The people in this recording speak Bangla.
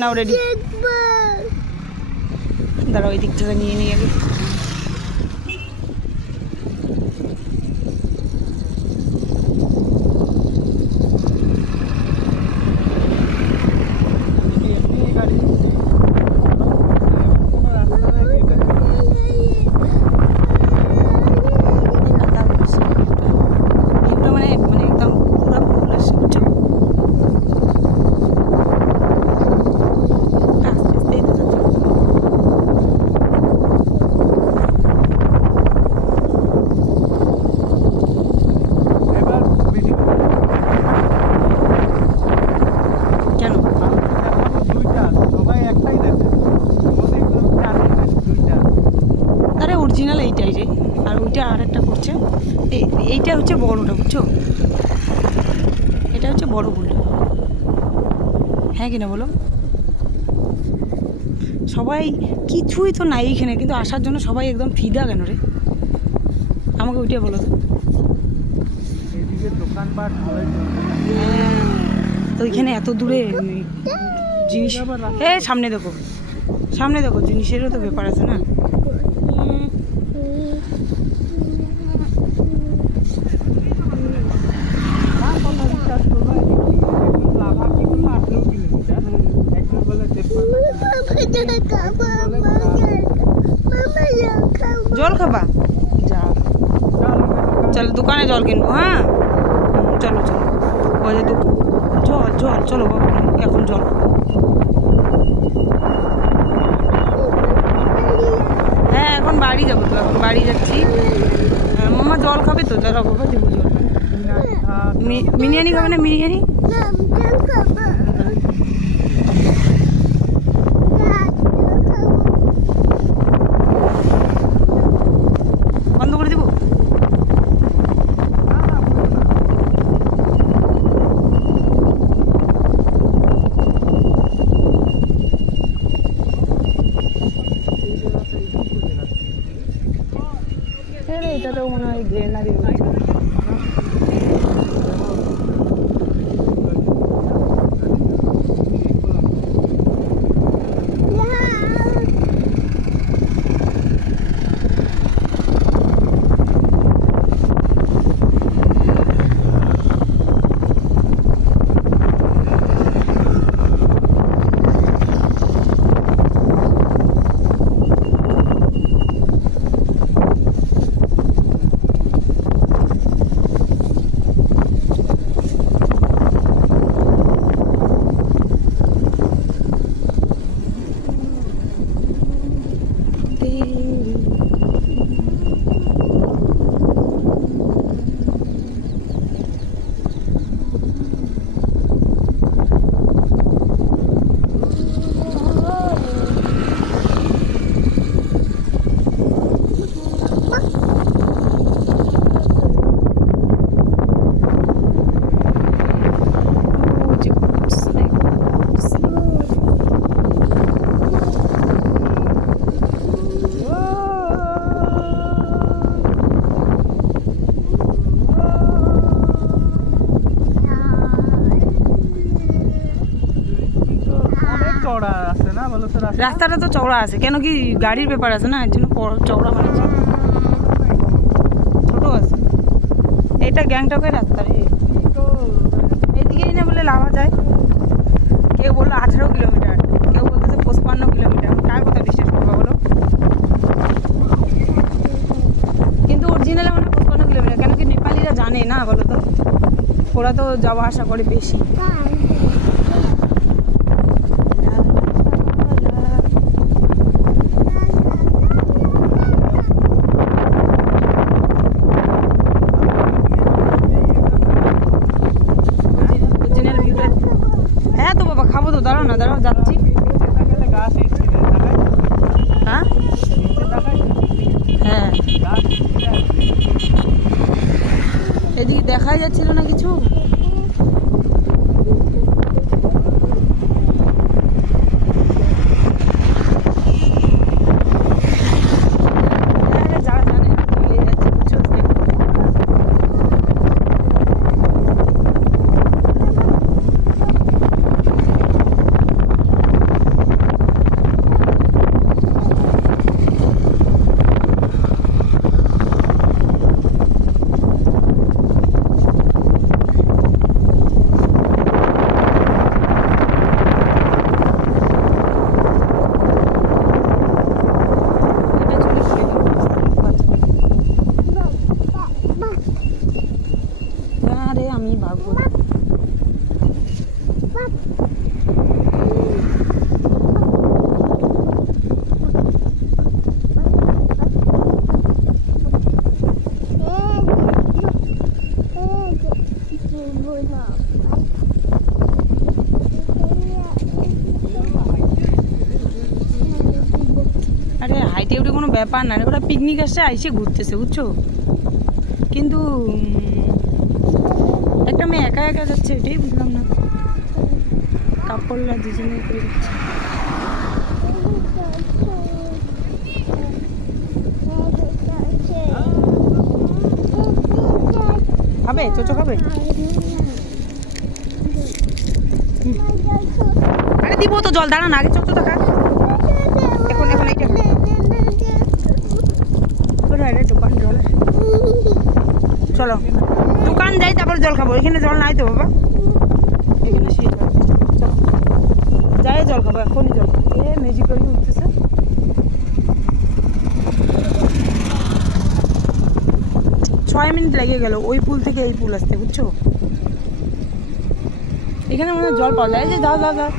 নাও রেডি, দাঁড়াও ওই দিক থেকে নিয়ে নিয়ে আগে। অরিজিনাল এইটাই রে, আর ওইটা আর একটা করছে। এইটা হচ্ছে বড়টা, বুঝছো? এটা হচ্ছে বড় ভুল, হ্যাঁ কিনা বলো? সবাই কিছুই তো নাই এইখানে, কিন্তু আসার জন্য সবাই একদম ফিদা কেন রে? আমাকে ওইটাই বলো তো। হ্যাঁ, তো ওইখানে এত দূরে জিনিস, হ্যাঁ সামনে দেখো, সামনে দেখো, জিনিসেরও তো ব্যাপার আছে না। জল খাবা? যা, চলো দোকানে জল কিনবো। হ্যাঁ চলো চলো, ওই যে জল জল, চলো বাবা এখন জল। হ্যাঁ এখন বাড়ি যাবো তো, এখন বাড়ি যাচ্ছি। মামা জল খাবে তো? দাঁড়াও বাবা দেবো জল। বিরিয়ানি খাবে না? বিরিয়ানি বন্ধ করে দেবো? এটাতেও মনে হয় গ্রেনারি রয়েছে। রাস্তাটা তো চওড়া আছে, কেন কি গাড়ির ব্যাপার আছে না, এর জন্য চওড়া বানাচ্ছে। ছোট আছে এটা, গ্যাংটকের রাস্তা রে। এদিকেই না বলে লাভা যায়। কেউ বললো 18 কিলোমিটার, কেউ বলতেছে 55 কিলোমিটার। কার কথা বিশ্বাস করবো বলো? কিন্তু অরিজিনালে মানে 55 কিলোমিটার। কেন কি নেপালিরা জানে না বলো তো, ওরা তো যাওয়া আসা করে বেশি। খাবো তো, দাঁড়াও না, দাঁড়াও যাচ্ছি। হ্যাঁ হ্যাঁ, এদিকে দেখাই যাচ্ছিল না কিছু। হেঁটে উঠে কোনো ব্যাপার না, ওরা পিকনিক আসছে আইসে ঘুরতেছে বুঝছো। কিন্তু একটা মেয়ে একা একা যাচ্ছে, এটাই বুঝলাম না। কাপড়লা দুজনে করে যাচ্ছে। খাবে চোচো খাবে? আরে দিব তো জল, দাঁড়া না আগে চোচো দেখা। এখন এখন এইটা দোকান জল, চলো দোকান যাই তারপর জল খাবো। এখানে জল নাই তো বাবা, এখানে সেই জল। চলো যাই জল খাবো, এখনই জল খাবো। এ ম্যাজিক করে উঠতেছে। 6 মিনিট লেগে গেল ওই পুল থেকে এই পুল আসতে বুঝছো। এখানে মনে হয় জল পাওয়া যায়। যে যাও যাও যাও।